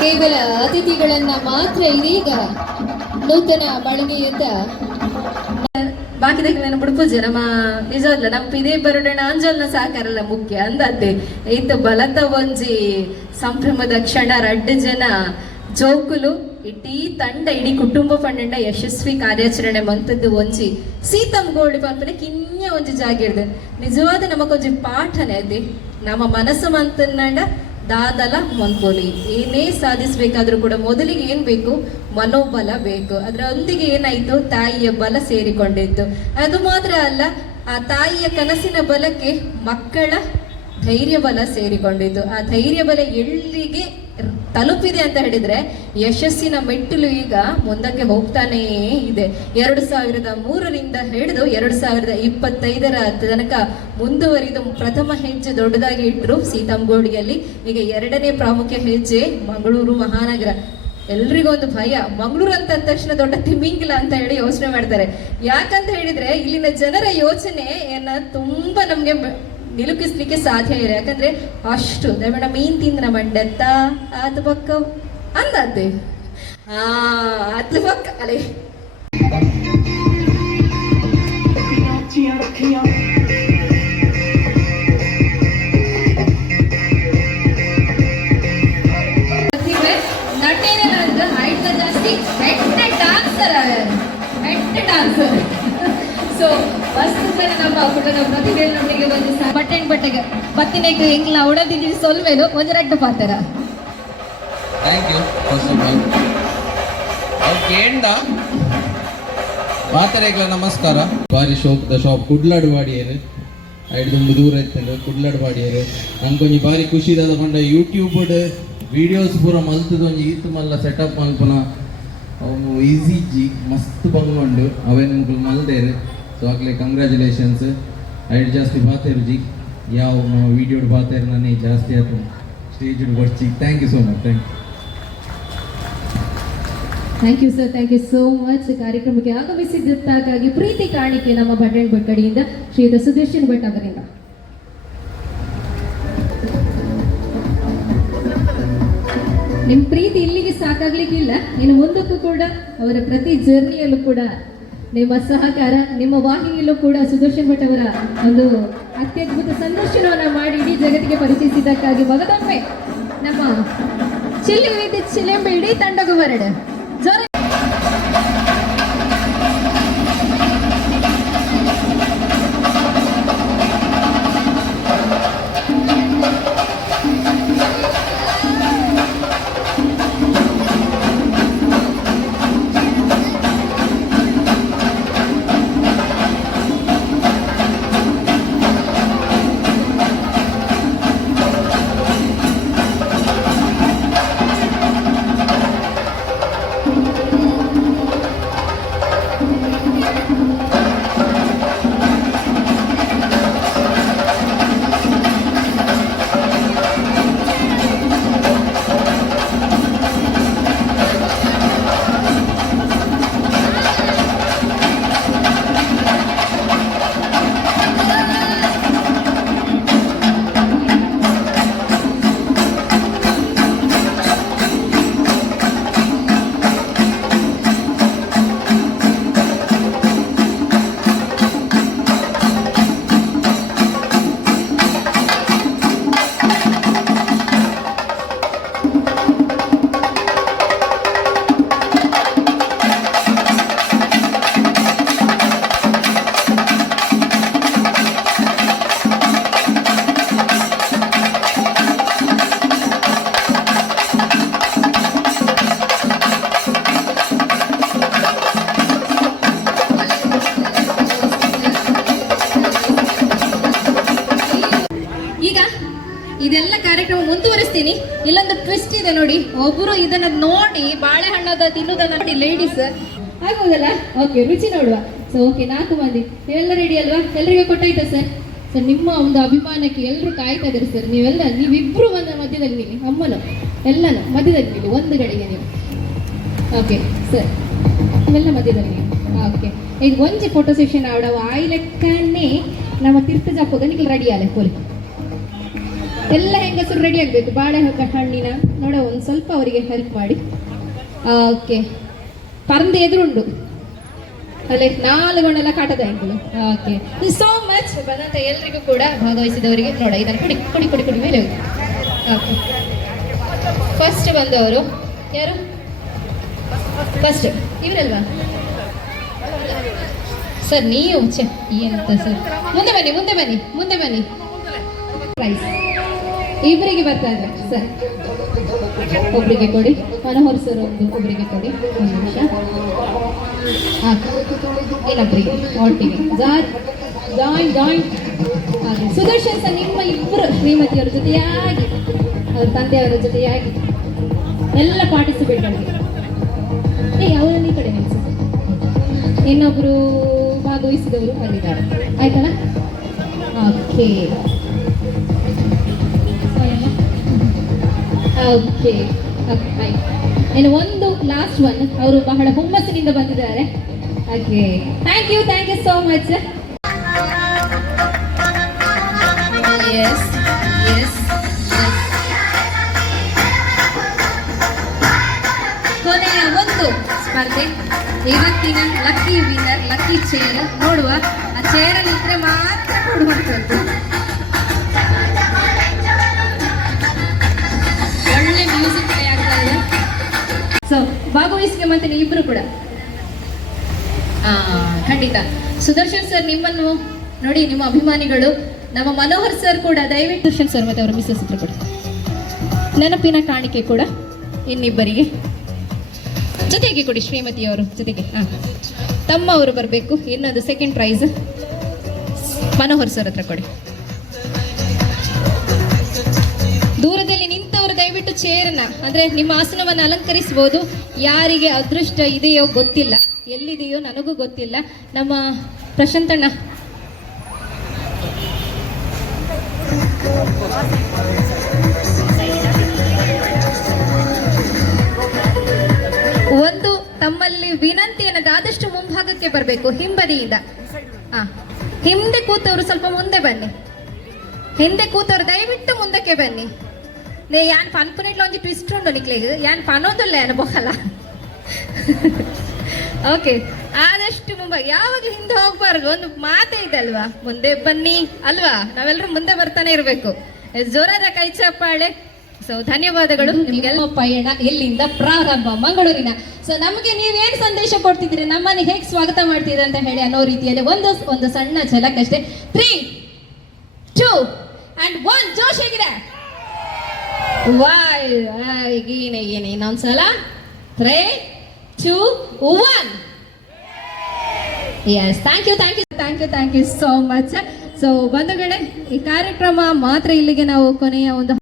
ಕೇವಲ ಅತಿಥಿಗಳನ್ನ ಮಾತ್ರ ಇದೀಗ ನೂತನ ಮಳಿಗೆಯಿಂದ ಬಾಕಿದಕ್ಕೆ ಬಿಡ್ಪೂಜೆ ನಮ್ಮ ನಿಜವಲ್ಲ ನಮ್ಮ ಇದೇ ಬರೋಣ ಅಂಜಲ್ನ ಸಾಕಾರಲ್ಲ ಮುಖ್ಯ ಅಂದದ್ದೆ ಇತ್ತು ಬಲತ ಒಂಜಿ ಸಂಭ್ರಮದ ಕ್ಷಣ 2 ಜನ ಜೋಕುಲು ಇಡೀ ತಂಡ ಇಡೀ ಕುಟುಂಬ ಪಂಡ ಯಶಸ್ವಿ ಕಾರ್ಯಾಚರಣೆ ಮಂತದ್ದು ಒಂಜಿ ಸೀತಮ್ ಗೋಲ್ಡ್ ಪಂಪನೆ ಕಿನ್ಯ ಒಂಜಿ ಜಾಗಿರ್ದೆ ನಿಜವಾದ ನಮಗೊಂಜಿ ಪಾಠನೆ ಅದೇ ನಮ್ಮ ಮನಸ್ಸು ಮಂತನ್ನಂಡ ದಾದಲ ಮನ್ಕೋಲಿ ಏನೇ ಸಾಧಿಸಬೇಕಾದ್ರೂ ಕೂಡ ಮೊದಲಿಗೆ ಏನ್ ಬೇಕು ಮನೋಬಲ ಬೇಕು ಅದರೊಂದಿಗೆ ಏನಾಯ್ತು ತಾಯಿಯ ಬಲ ಸೇರಿಕೊಂಡಿತ್ತು ಅದು ಮಾತ್ರ ಅಲ್ಲ ಆ ತಾಯಿಯ ಕನಸಿನ ಬಲಕ್ಕೆ ಮಕ್ಕಳ ಧೈರ್ಯ ಬಲ ಸೇರಿಕೊಂಡಿತ್ತು ಆ ಧೈರ್ಯ ಬಲ ಎಲ್ಲಿಗೆ ತಲುಪಿದೆ ಅಂತ ಹೇಳಿದ್ರೆ ಯಶಸ್ಸಿನ ಮೆಟ್ಟಿಲು ಈಗ ಮುಂದಕ್ಕೆ ಹೋಗ್ತಾನೇ ಇದೆ 2003ರಿಂದ ಹಿಡಿದು 2025ರ ತನಕ ಮುಂದುವರಿದು ಪ್ರಥಮ ಹೆಜ್ಜೆ ದೊಡ್ಡದಾಗಿ ಇಟ್ಟರು ಸೀತಂಗೋಡಿಯಲ್ಲಿ ಈಗ 2ನೇ ಪ್ರಾಮುಖ್ಯ ಹೆಜ್ಜೆ ಮಂಗಳೂರು ಮಹಾನಗರ ಎಲ್ರಿಗೊಂದು ಭಯ ಮಂಗಳೂರು ಅಂತ ತಕ್ಷಣ ದೊಡ್ಡ ತಿಮ್ಮಿಂಗಿಲ್ಲ ಅಂತ ಹೇಳಿ ಯೋಚನೆ ಮಾಡ್ತಾರೆ ಯಾಕಂತ ಹೇಳಿದ್ರೆ ಇಲ್ಲಿನ ಜನರ ಯೋಚನೆಯನ್ನ ತುಂಬಾ ನಮ್ಗೆ ನಿಲುಕಿಸ್ಲಿಕ್ಕೆ ಸಾಧ್ಯ ಇಲ್ಲ ಯಾಕಂದ್ರೆ ಅಷ್ಟು ದಯಮಾಡ ಮೀನ್ ತಿಂದ್ರ ಮಂಡತ್ತ ಅದು ಪಕ್ಕ ಅಂದದ್ದೆ ಅದು ಪಕ್ಕ ಅಲೆ ನಟೇನೆ ಹೈಟ್ ಜಾಸ್ತಿ ಹೆಡ್ ಡಾನ್ಸರ್ ಸೊ ಮಸ್ತ್ ಜನ ನಮ್ಮ ಕುಳ್ಳನ ಪ್ರತಿಭೆ ನಮಗೆ ಒಂದು ಬಟ್ಟೆಗೆ ಬತ್ತಿನೆಗೆ ಎಂಗ್ಲ ಉಡದಿದ್ದೀವಿ ಸೊಲ್ವೇನು ಒಂದು ರಡ್ಡು ಪಾತರ thank you first of all ಓಕೆಂಡ ಪಾತರೆಗ್ಲ ನಮಸ್ಕಾರ ಬಾರಿ ಶಾಪ್ ಕುಡ್ಲಾಡು ಬಾಡಿಯರು ಐದು ದೂರ ಇರ್ತಂಡು ಕುಡ್ಲಾಡು ಬಾಡಿಯರು ನಂಗೊಂದು ಬಾರಿ ಖುಷಿ ಇದಾದ ಪಂಡ ಯೂಟ್ಯೂಬ್ ವಿಡಿಯೋಸ್ ಪೂರ ಮಲ್ತದ ಒಂಜಿ ಈತು ಮಲ್ಲ ಸೆಟಪ್ ಮಲ್ಪನ ಅವು ಈಸಿ ಇಜ್ಜಿ ಮಸ್ತ್ ಬಂಗೊಂಡು ಅವೇ ನಿಮ್ಗೆ ಮಲ್ದೇರು ಸೊ ಆಗ್ಲೇ ಕಂಗ್ರ್ಯಾಚುಲೇಷನ್ಸ್ ಐದು ಜಾಸ್ತಿ ಬಾತೇರು ಜಿ ಯಾವ ನಾವು ವಿಡಿಯೋಡ್ ಬಾತೇರು ನಾನೇ ಜಾಸ್ತಿ ಆಯ್ತು ಸ್ಟೇಜ್ ಬರ್ಚಿ thank you so much thank you sir thank you so much ಕಾರ್ಯಕ್ರಮಕ್ಕೆ ಆಗಮಿಸಿದ್ದಕ್ಕಾಗಿ ಪ್ರೀತಿ ಕಾಣಿಕೆ ನಮ್ಮ ಬಂಡೇಳ್ ಭಟ್ ಕಡೆಯಿಂದ ಶ್ರೀಯುತ ಸುದರ್ಶನ್ ಭಟ್ ಅವರಿಂದ ನಿಮ್ಮ ಪ್ರೀತಿ ಇಲ್ಲಿಗೆ ಸಾಕಾಗ್ಲಿಕ್ಕಿಲ್ಲ ಇನ್ನು ಮುಂದಕ್ಕೂ ಕೂಡ ಅವರ ಪ್ರತಿ ಜರ್ನಿಯಲ್ಲೂ ಕೂಡ ನಿಮ್ಮ ಸಹಕಾರ ನಿಮ್ಮ ವಾಹಿನಿಯಲ್ಲೂ ಕೂಡ ಸುದರ್ಶನ್ ಭಟ್ ಅವರ ಒಂದು ಅತ್ಯದ್ಭುತ ಸಂದರ್ಶನವನ್ನು ಮಾಡಿ ಇಡೀ ಜಗತ್ತಿಗೆ ಪರಿಚಯಿಸಿದ್ದಕ್ಕಾಗಿ ಮಗದೊಮ್ಮೆ ನಮ್ಮ ಚಿಲೆಂಬೆ ಇಡೀ ತಂಡಗೂ ಹೊರಡೆ ಜೋರ ಇದೆಲ್ಲ ಕಾರ್ಯಕ್ರಮ ಮುಂದುವರಿಸ್ತೀನಿ. ಇಲ್ಲೊಂದು ಟ್ವಿಸ್ಟ್ ಇದೆ ನೋಡಿ, ಒಬ್ಬರು ಇದನ್ನ ನೋಡಿ ಬಾಳೆಹಣ್ಣದ ತಿನ್ನುವುದನ್ನ ನೋಡಿ ಲೇಡೀಸ್ ಆಗೋದಲ್ಲ. ಓಕೆ, ರುಚಿ ನೋಡುವ. ಸೊ ಓಕೆ, 4 ಮಂದಿ ನೀವೆಲ್ಲ ರೆಡಿ ಅಲ್ವಾ? ಎಲ್ರಿಗೂ ಕೊಟ್ಟಾಯ್ತಾ ಸರ್? ಸರ್, ನಿಮ್ಮ ಒಂದು ಅಭಿಮಾನಕ್ಕೆ ಎಲ್ಲರೂ ಕಾಯ್ತಾ ಇದ್ದಾರೆ ಸರ್. ನೀವಿಬ್ರು ಒಂದು ಮಧ್ಯದಲ್ಲಿ ನಿಲ್ಲಿ, ಅಮ್ಮನು ಎಲ್ಲನೂ ಮಧ್ಯದಲ್ಲಿ ನಿಲ್ಲಿ, ಒಂದು ಕಡೆಗೆ ನೀವು. ಓಕೆ ಸರ್, ನೀವೆಲ್ಲ ಮಧ್ಯದಲ್ಲಿ ನೀವು. ಓಕೆ, ಈಗ ಒಂಜಿ ಫೋಟೋ ಸೆಷನ್ ಆಡವ ಆಯ್ ಲೆಕ್ಕನ್ನೇ ನಮ್ಮ ತೀರ್ಥ ಜಾಪೋಗ ನಿಖಿಲ್ ರೆಡಿ ಆಲೆ ಪೋಲಿ. ಎಲ್ಲ ಹೆಂಗಸರು ರೆಡಿ ಆಗಬೇಕು. ಬಾಳೆ ಹಣ್ಣಿನ ನೋಡ ಒಂದು ಸ್ವಲ್ಪ ಅವರಿಗೆ ಹೆಲ್ಪ್ ಮಾಡಿ. ಓಕೆ, ಪರಂದೆ ಎದುರುಂಡು ಅಲ್ಲೇ 4 ಗಂಟೆಲ್ಲ ಕಾಟದ ಎಂಕಲು. ಓಕೆ, ಸೋ ಮಚ್ ಬಂದಂತ ಎಲ್ರಿಗೂ ಕೂಡ ಭಾಗವಹಿಸಿದವರಿಗೆ. ನೋಡ ಇದನ್ನು ಕುಡಿ ಕುಡಿ ಕುಡಿ ಕುಡಿ ಮೇಲೆ ಹೋಗಿ. ಓಕೆ, ಫಸ್ಟ್ ಬಂದವರು ಯಾರು? ಫಸ್ಟ್ ಇವರಲ್ವಾ ಸರ್? ನೀವು ಏನಂತ ಸರ್, ಮುಂದೆ ಬನ್ನಿ ಮುಂದೆ ಬನ್ನಿ ಮುಂದೆ ಬನ್ನಿ. ಪ್ರೈಸ್ ಇಬ್ಬರಿಗೆ ಬರ್ತಾ ಇದ್ದಾರೆ ಸರ್. ಒಬ್ಬರಿಗೆ ಕೊಡಿ, ಮನೋಹರ್ ಸರ್ ಒಬ್ಬರಿಗೆ ಕೊಡಿ. ಒಂದು ನಿಮಿಷ. ಇನ್ನೊಬ್ಬರಿಗೆ ಒಟ್ಟಿಗೆ ಜಾಯಿಂಟ್ ಹಾಗೆ. ಸುದರ್ಶನ್ ಸರ್, ನಿಮ್ಮ ಇಬ್ಬರು ಶ್ರೀಮತಿಯವರ ಜೊತೆಯಾಗಿ, ಅವ್ರ ತಂದೆಯವರ ಜೊತೆಯಾಗಿ ಎಲ್ಲ ಪಾರ್ಟಿಸಿಪೇಟ್ ಮಾಡಿದ್ರು. ಅವರನ್ನು ಈ ಕಡೆ ನಿಲ್ಲಿಸಿ. ಇನ್ನೊಬ್ರು ಭಾಗವಹಿಸಿದವರು ಬಂದಿದ್ದಾರೆ, ಆಯ್ತಲ್ಲ? ಓಕೆ ಓಕೆ ಓಕೆ, ಇನ್ನು ಒಂದು ಲಾಸ್ಟ್ ಒನ್. ಅವರು ಬಹಳ ಹುಮ್ಮಸ್ಸಿನಿಂದ ಬಂದಿದ್ದಾರೆ. Okay, thank you so much. Yes yes ಕೊನೆಯ ಒಂದು ಸ್ಪರ್ಧೆ, ಇವತ್ತಿನ ಲಕ್ಕಿ ವಿನ್ನರ್, ಲಕ್ಕಿ ಚೇರ್. ನೋಡುವ, ಆ ಚೇರಲ್ಲಿ ಇದ್ರೆ ಮಾತ್ರ ಕೊಡುವಂಥದ್ದು. ಒಳ್ಳೆ ಮ್ಯೂಸಿಕ್ ಪ್ಲೇ ಆಗ್ತಾ ಇದೆ. ಸೊ ಭಾಗವಹಿಸಿಗೆ ಮತ್ತೆ ಇಬ್ರು ಕೂಡ ಖಂಡಿತ. ಸುದರ್ಶನ್ ಸರ್, ನಿಮ್ಮನ್ನು ನೋಡಿ ನಿಮ್ಮ ಅಭಿಮಾನಿಗಳು, ನಮ್ಮ ಮನೋಹರ್ ಸರ್ ಕೂಡ ದಯವಿಟ್ಟು ಸುದರ್ಶನ್ ಸರ್ ಮತ್ತೆ ಅವರ ಮಿಸ್ಸಸ್ ಹತ್ರ ಕೊಡಿ. ನೆನಪಿನ ಕಾಣಿಕೆ ಕೂಡ ಇನ್ನಿಬ್ಬರಿಗೆ ಜೊತೆಗೆ ಕೊಡಿ, ಶ್ರೀಮತಿಯವರು ಜೊತೆಗೆ. ತಮ್ಮ ಅವರು ಬರಬೇಕು. ಇನ್ನೊಂದು ಸೆಕೆಂಡ್ ಪ್ರೈಸ್ ಮನೋಹರ್ ಸರ್ ಹತ್ರ ಕೊಡಿ. ದೂರದಲ್ಲಿ ನಿಂತವರು ದಯವಿಟ್ಟು ಚೇರ್ನ, ಅಂದ್ರೆ ನಿಮ್ಮ ಆಸನವನ್ನು ಅಲಂಕರಿಸಬಹುದು. ಯಾರಿಗೆ ಅದೃಷ್ಟ ಇದೆಯೋ ಗೊತ್ತಿಲ್ಲ, ಎಲ್ಲಿದೆಯೋ ನನಗೂ ಗೊತ್ತಿಲ್ಲ. ನಮ್ಮ ಪ್ರಶಾಂತಣ್ಣ ಒಂದು ತಮ್ಮಲ್ಲಿ ವಿನಂತಿ ಏನಂದ್ರೆ ಆದಷ್ಟು ಮುಂಭಾಗಕ್ಕೆ ಬರಬೇಕು, ಹಿಂಬದಿಯಿಂದ. ಹಿಂದೆ ಕೂತವರು ಸ್ವಲ್ಪ ಮುಂದೆ ಬನ್ನಿ. ಹಿಂದೆ ಕೂತವರು ದಯವಿಟ್ಟು ಮುಂದಕ್ಕೆ ಬನ್ನಿ. ಯಾನ್ ಪನ್ಪುನೆಟ್ಲ ಒಂಜಿ ಟ್ವಿಸ್ಟ್ ಉಂಡು ನಿಕ್ಲೆಗ್, ಯಾನ್ ಪನೋದಿಲ್ಲ ಅನುಭವಲ್ಲ. ಓಕೆ, ಆದಷ್ಟು ಮುಂಭಾಗ, ಯಾವಾಗಲೂ ಹಿಂದೆ ಹೋಗ್ಬಾರ್ದು. ಒಂದು ಮಾತೇ ಇದೆ ಅಲ್ವಾ, ಮುಂದೆ ಬನ್ನಿ ಅಲ್ವಾ, ನಾವೆಲ್ಲರೂ ಮುಂದೆ ಬರ್ತಾನೆ ಇರಬೇಕು. ಜೋರಾದ ಕೈ ಚಪ್ಪಾಳೆ. ಸೊ ಧನ್ಯವಾದಗಳು ನಿಮಗೆಲ್ಲ. ಪಯಣ ಎಲ್ಲಿಂದ ಪ್ರಾರಂಭ? ಮಂಗಳೂರಿನ. ಸೊ ನಮಗೆ ನೀವೇನು ಸಂದೇಶ ಕೊಡ್ತಿದ್ದೀರಿ, ನಮ್ಮನ್ನ ಹೇಗೆ ಸ್ವಾಗತ ಮಾಡ್ತೀರಿ ಅಂತ ಹೇಳಿ ಅನ್ನೋ ರೀತಿಯಲ್ಲಿ ಒಂದು ಸಣ್ಣ ಝಲಕ್ ಅಷ್ಟೇ. 3, 2 and 1 ಜೋಶ್ ಹೇಗಿದೆ? ಏನೇ ಇನ್ನೊಂದ್ಸಲ 3, 2, 1. Yes, thank you so much. So ಬಂಧುಗಳೇ, ಈ ಕಾರ್ಯಕ್ರಮ ಮಾತ್ರ ಇಲ್ಲಿಗೆ ನಾವು ಕೊನೆಯ ಒಂದು